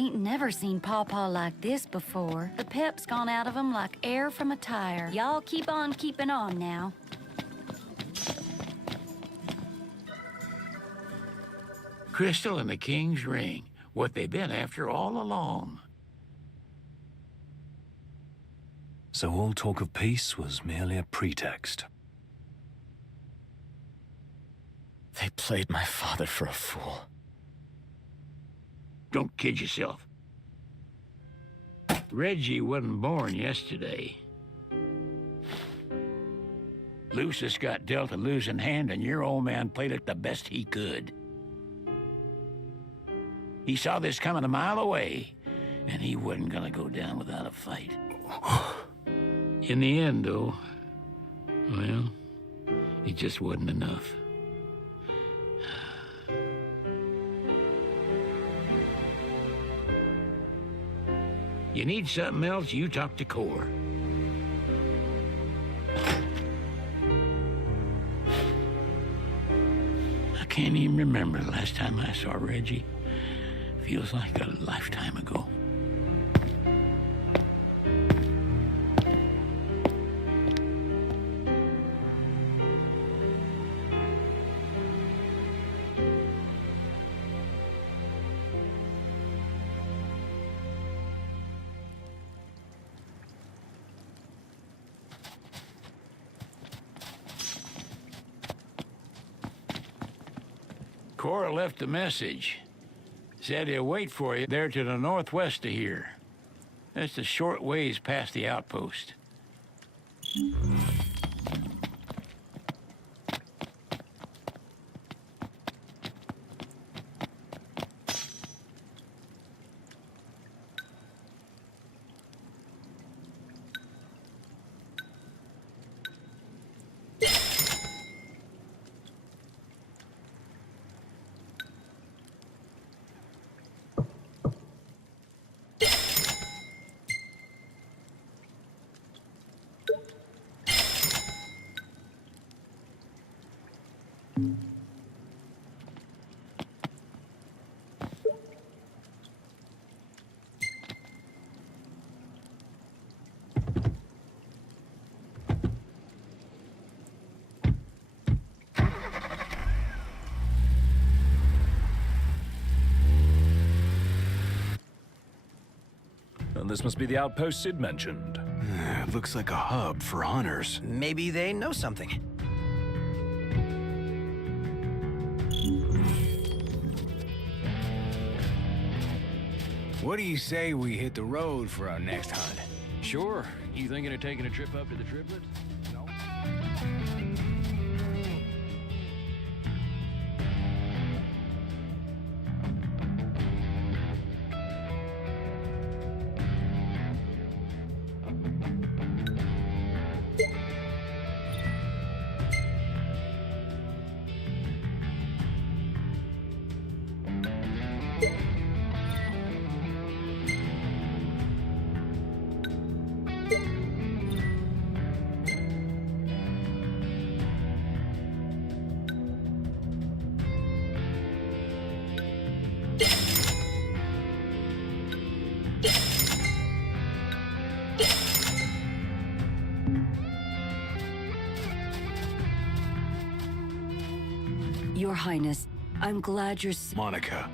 ain't never seen Pawpaw like this before. The pep's gone out of him like air from a tire. Y'all keep on keeping on now. Crystal and the King's Ring. What they've been after all along. So all talk of peace was merely a pretext. They played my father for a fool. Don't kid yourself. Reggie wasn't born yesterday. Lucius got dealt a losing hand, and your old man played it the best he could. He saw this coming a mile away, and he wasn't gonna go down without a fight. In the end, though, well, it just wasn't enough. You need something else, you talk to Cor. I can't even remember the last time I saw Reggie. Feels like a lifetime ago. Cora left a message. Said he'll wait for you there to the northwest of here. That's a short ways past the outpost. And this must be the outpost Sid mentioned. It looks like a hub for hunters. Maybe they know something. What do you say we hit the road for our next hunt? Sure. You thinking of taking a trip up to the triplets? No. Your Highness, I'm glad you're Monica,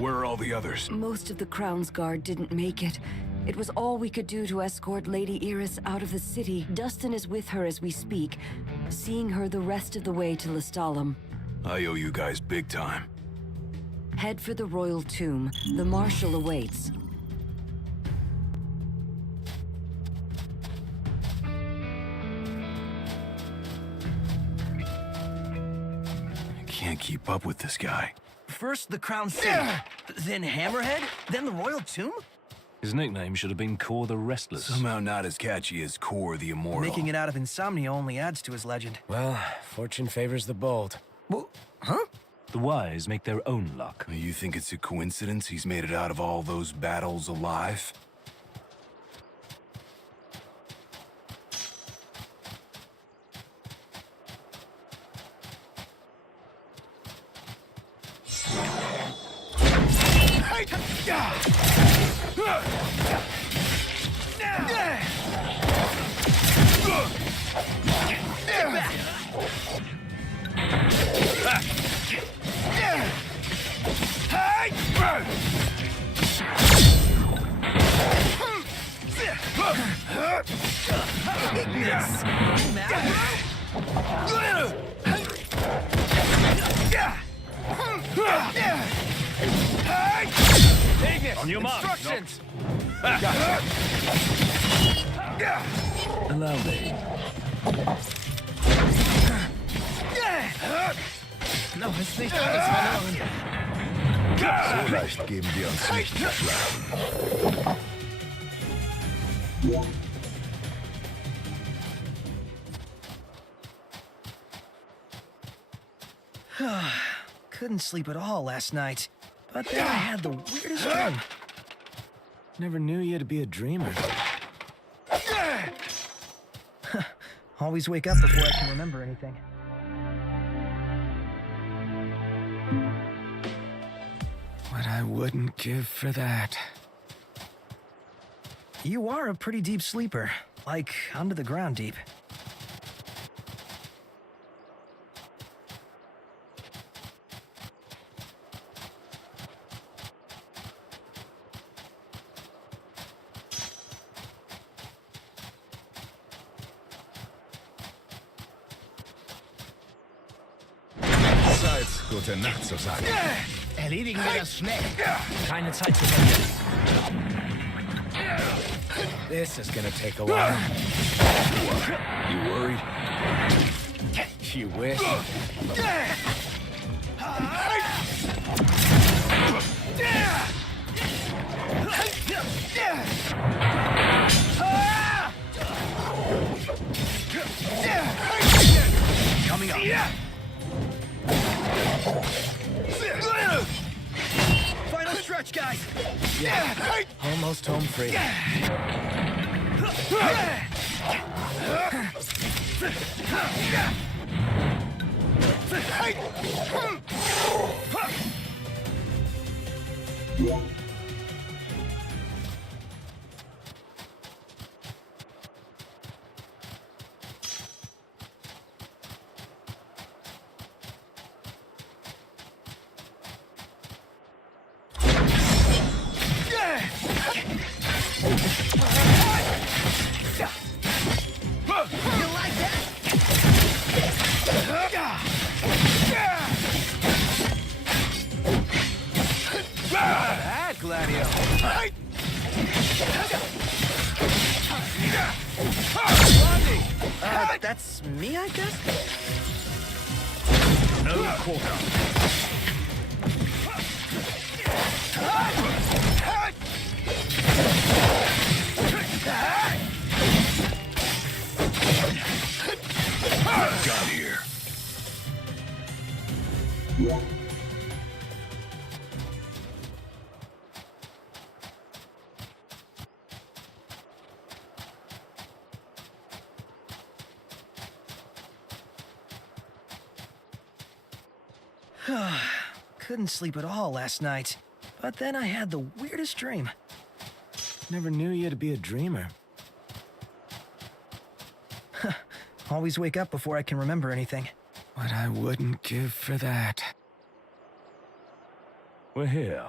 where are all the others? Most of the Crown's Guard didn't make it. It was all we could do to escort Lady Iris out of the city. Dustin is with her as we speak, seeing her the rest of the way to Lestalem. I owe you guys big time. Head for the Royal Tomb. The Marshal awaits. Can't keep up with this guy. First the Crown City, then Hammerhead, then the Royal Tomb? His nickname should have been Cor the Restless. Somehow not as catchy as Cor the Immortal. Making it out of insomnia only adds to his legend. Well, fortune favors the bold. Well, huh? The wise make their own luck. You think it's a coincidence he's made it out of all those battles alive? On your mark. Instructions. Allow me. No, ist nicht alles verloren. So leicht geben wir uns nicht geschlagen. Couldn't sleep at all last night. But then I had the weirdest dream. Never knew you to be a dreamer. Always wake up before I can remember anything. What I wouldn't give for that. You are a pretty deep sleeper. Like, under the ground deep. Zeit, gute Nacht zu sagen. Erledigen wir das schnell. Keine Zeit zu verlieren. This is gonna take a while. You worried? You wish. Coming up. Final stretch, guys. Almost home free. That Gladio. That's me, I guess? No quarter. Got here. Couldn't sleep at all last night. But then I had the weirdest dream. Never knew you to be a dreamer. Always wake up before I can remember anything. What I wouldn't give for that. We're here.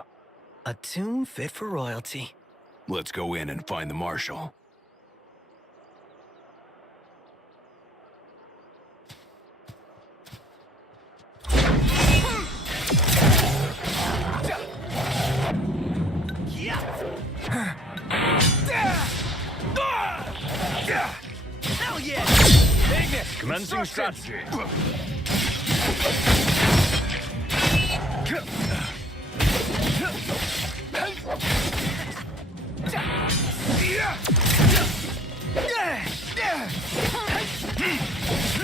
A tomb fit for royalty. Let's go in and find the marshal. Hell yeah! Commencing strategy.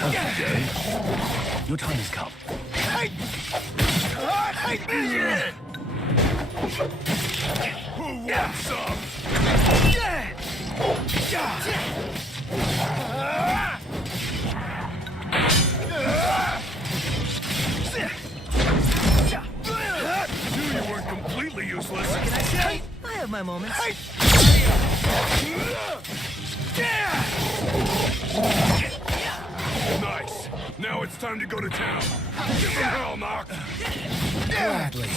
Okay. Your time has come. Who wants some? Knew you weren't completely useless. useless. What can I say? I have my moments. Nice. Now it's time to go to town. Give them hell, Mark. Gladly.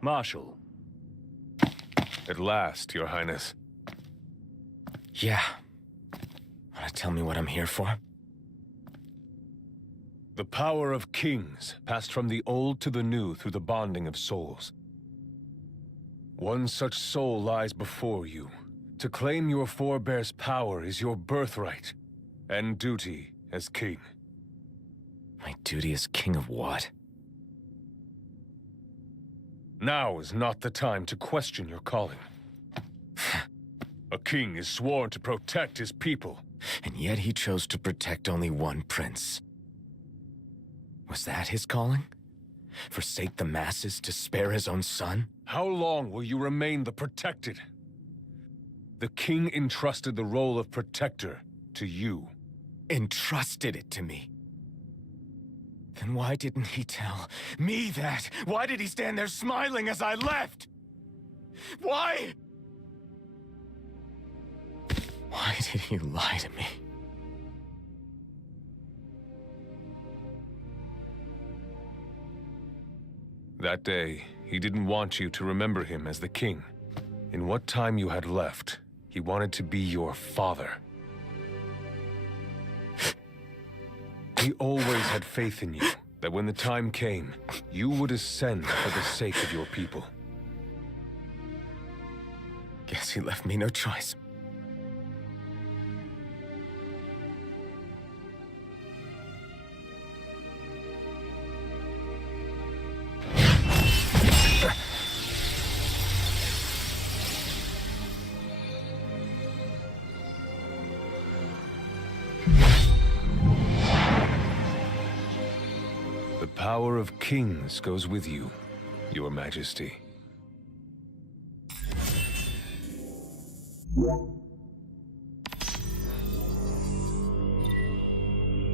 Marshal. At last, Your Highness. Yeah. Wanna tell me what I'm here for? The power of kings passed from the old to the new through the bonding of souls. One such soul lies before you. To claim your forebear's power is your birthright and duty as king. My duty as king of what? Now is not the time to question your calling. A king is sworn to protect his people. And yet he chose to protect only one prince. Was that his calling? Forsake the masses to spare his own son? How long will you remain the protected? The king entrusted the role of protector to you. Entrusted it to me. Then why didn't he tell me that? Why did he stand there smiling as I left? Why? Why did he lie to me? That day, he didn't want you to remember him as the king. In what time you had left, he wanted to be your father. He always had faith in you, that when the time came, you would ascend for the sake of your people. Guess he left me no choice. The power of kings goes with you, Your Majesty.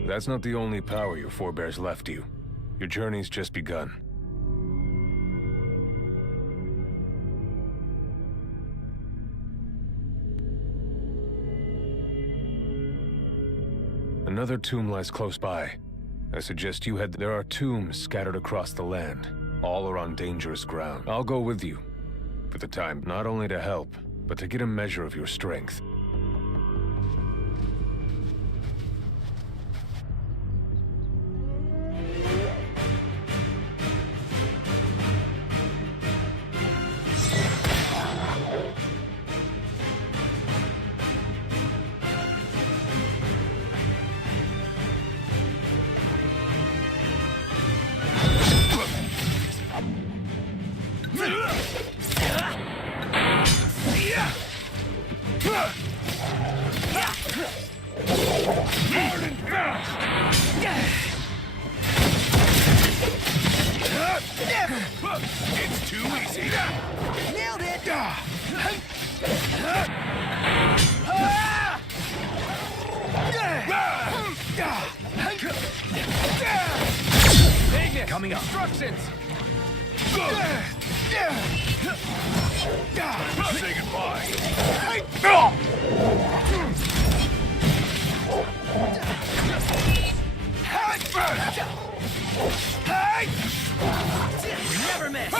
That's not the only power your forebears left you. Your journey's just begun. Another tomb lies close by. I suggest you head. There are tombs scattered across the land. All are on dangerous ground. I'll go with you. For the time, not only to help, but to get a measure of your strength. It's too easy. Nailed it! Coming up. Instructions! Say goodbye. Never miss!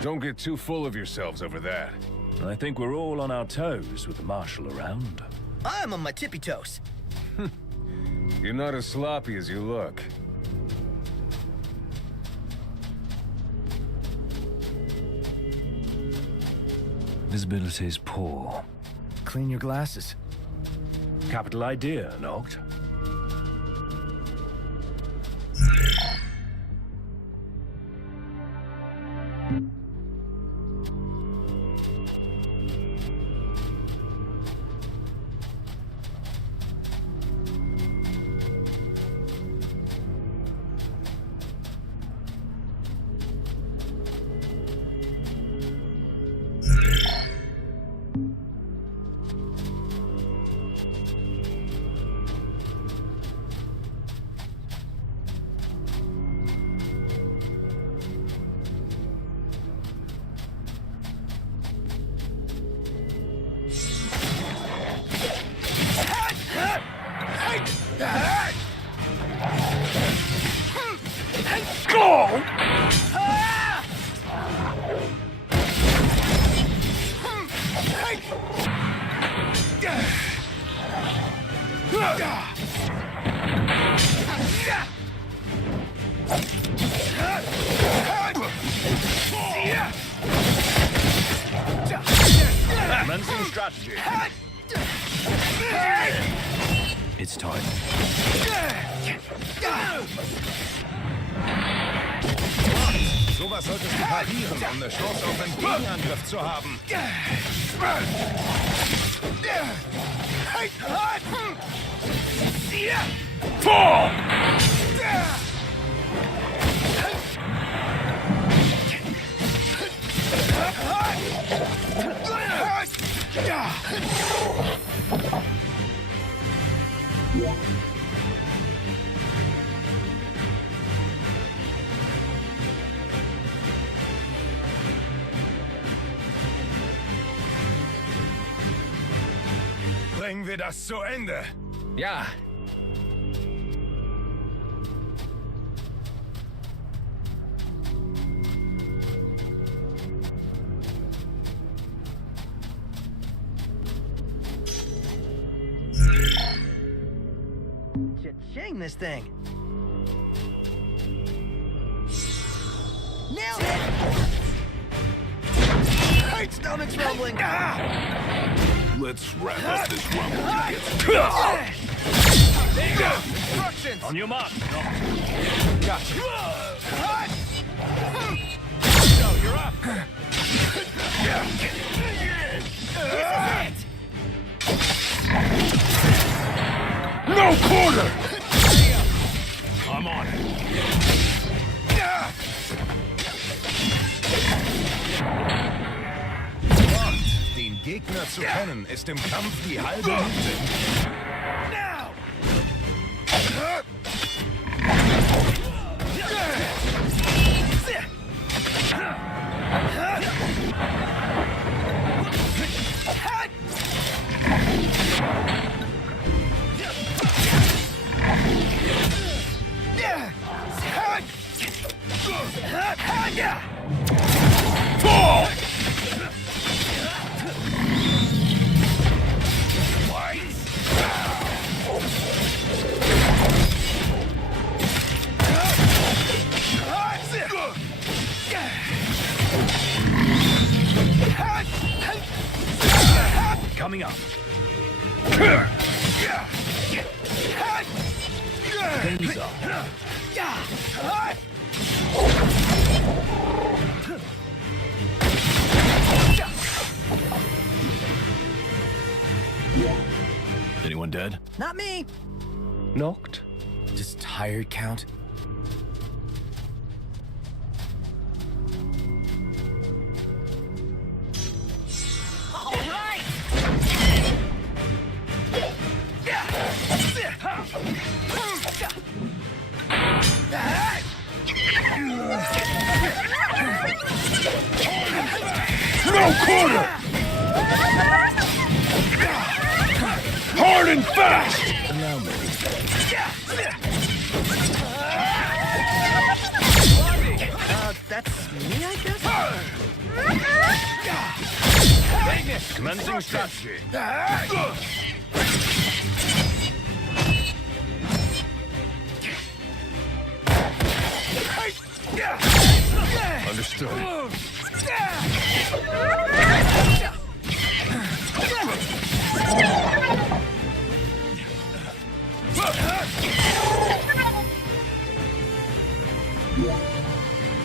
Don't get too full of yourselves over that. I think we're all on our toes with the Marshal around. I'm on my tippy toes. You're not as sloppy as you look. Visibility's poor. Clean your glasses. Capital idea, Noct. Commencing strategy. It's time. Sowas solltest du parieren, um eine Chance auf einen Gegenangriff zu haben. Bringen wir das zu Ende. Ja. Cha-ching this thing. Nailed it! My stomach's rumbling. Let's wrap up this rumble. Instructions! On your mark. Gotcha. Go, you're up. No quarter! I'm on it. Den Gegner zu kennen, ist im Kampf die halbe Miete. Coming up. Things up. Anyone dead? Not me. Knocked? Just tired count? No quarter! Hard and fast! Allow me. That's me, I guess? Commencing strategy. Understood.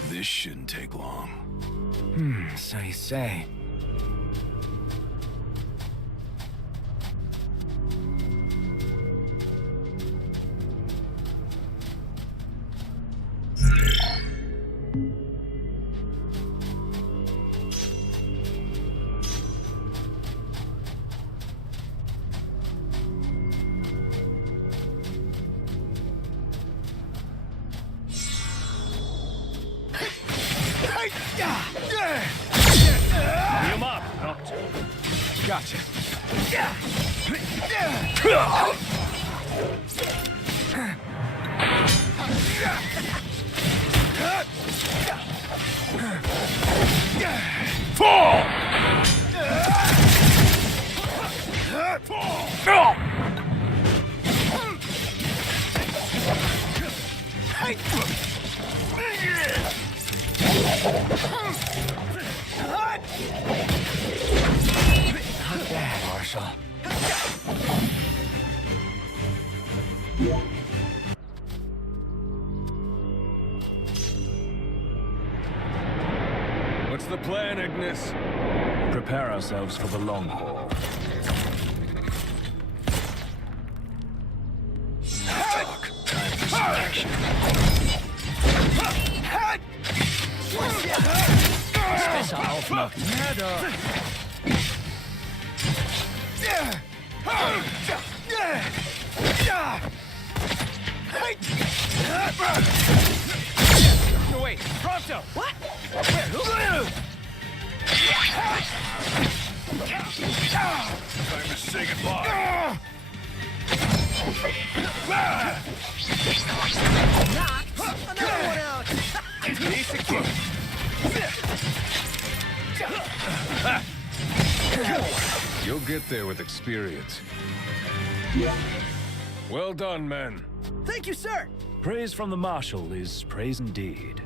This shouldn't take long. So you say. On your mark. Knocked. Gotcha. Fall! Hey! the plan, Ignis? Prepare ourselves for the long haul. Talk. Time for some action. Besser aufmachen. No, wait! Pronto! What? Time to say goodbye. Another one out! Piece of cake. You'll get there with experience. Well done, men. Thank you, sir! Praise from the Marshal is praise indeed.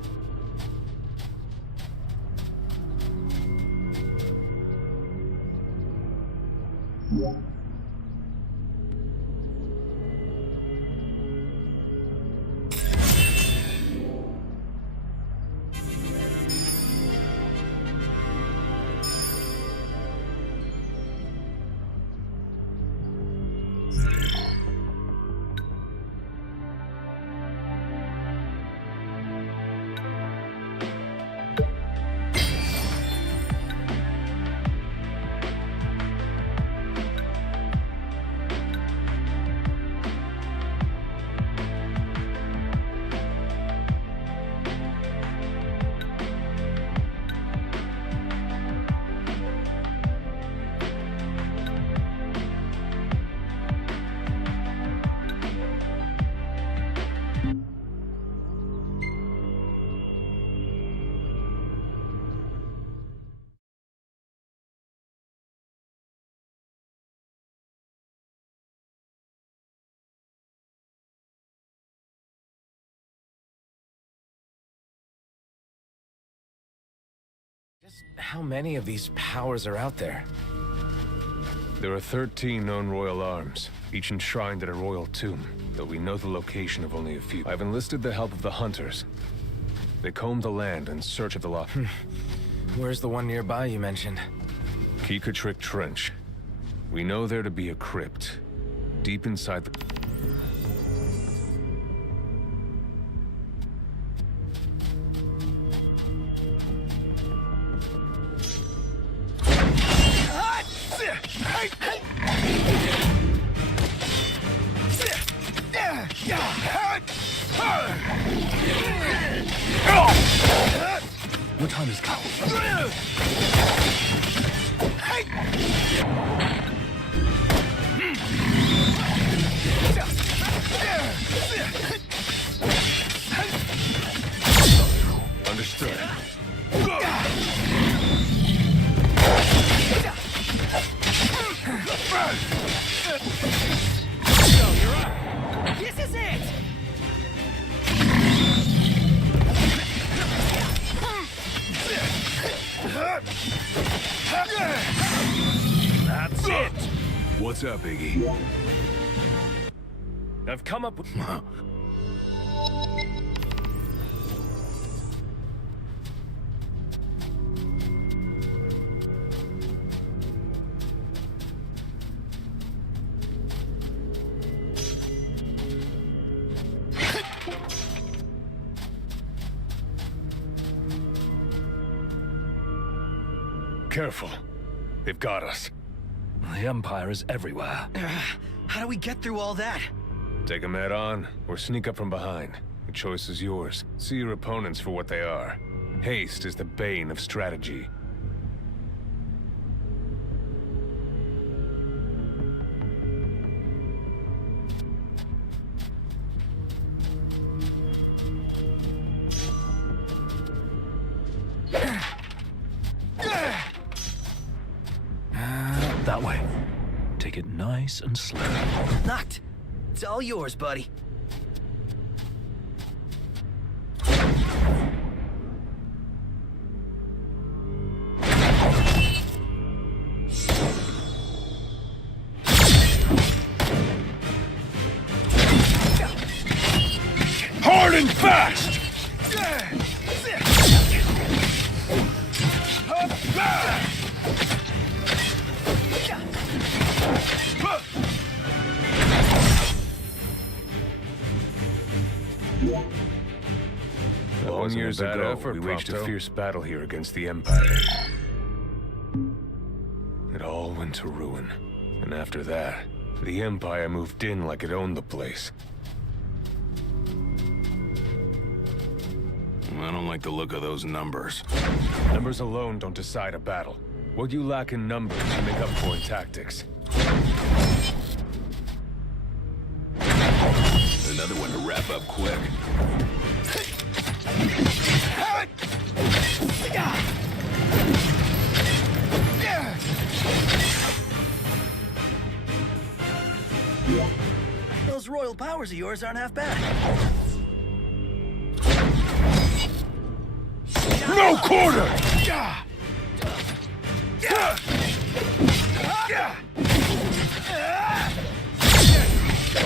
Just how many of these powers are out there? There are 13 known royal arms, each enshrined at a royal tomb, though we know the location of only a few. I've enlisted the help of the hunters. They comb the land in search of the lost. Where's the one nearby you mentioned? Keekatrick Trench. We know there to be a crypt, deep inside the... Your time has come. Understood. This is it! That's it. What's up, Iggy? I've come up with... Careful. They've got us. The Empire is everywhere. How do we get through all that? Take them head on, or sneak up from behind. The choice is yours. See your opponents for what they are. Haste is the bane of strategy. That way. Take it nice and slow. Knocked. It's all yours, buddy. Hard and fast! Years bad ago, effort, we waged a Prompto. fierce battle here against the Empire. It all went to ruin. And after that, the Empire moved in like it owned the place. I don't like the look of those numbers. Numbers alone don't decide a battle. What you lack in numbers, you make up for in tactics. Another one to wrap up quick. Those royal powers of yours aren't half bad. No quarter!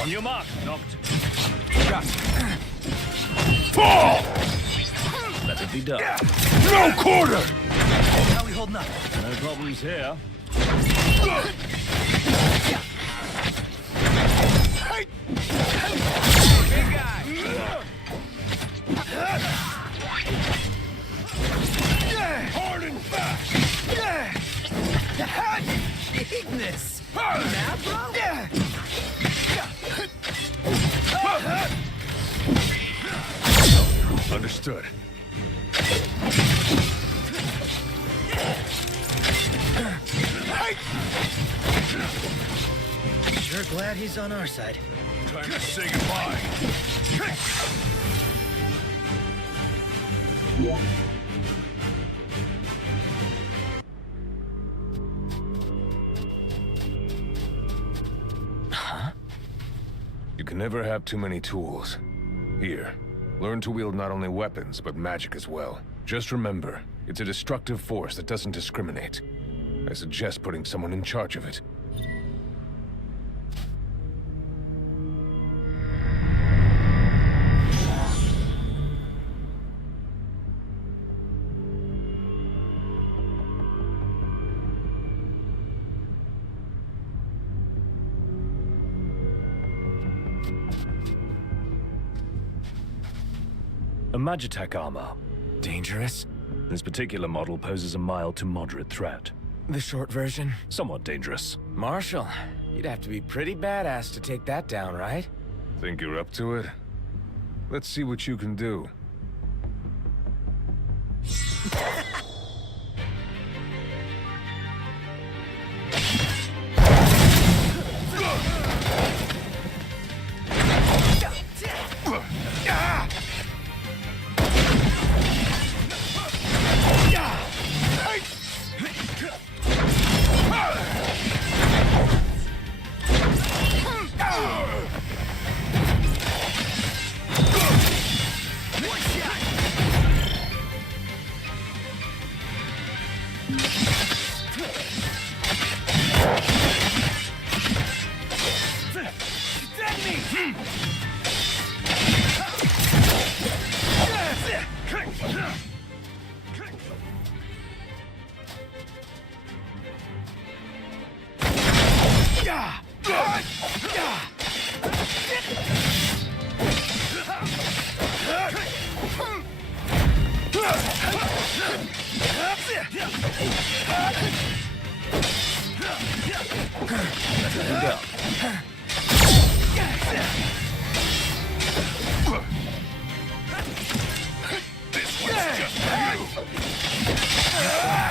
On your mark, knocked. Fall! Let it be done. No quarter! How are we holding up? No problems here. Hard and fast! Ignis! Understood. Sure glad he's on our side. Time to say goodbye. You can never have too many tools. Here, learn to wield not only weapons, but magic as well. Just remember, it's a destructive force that doesn't discriminate. I suggest putting someone in charge of it. A Magitech armor. Dangerous? This particular model poses a mild to moderate threat. The short version? Somewhat dangerous. Marshall, you'd have to be pretty badass to take that down, right? Think you're up to it? Let's see what you can do.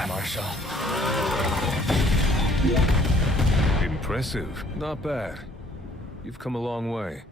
Marshall. Impressive. Not bad. You've come a long way.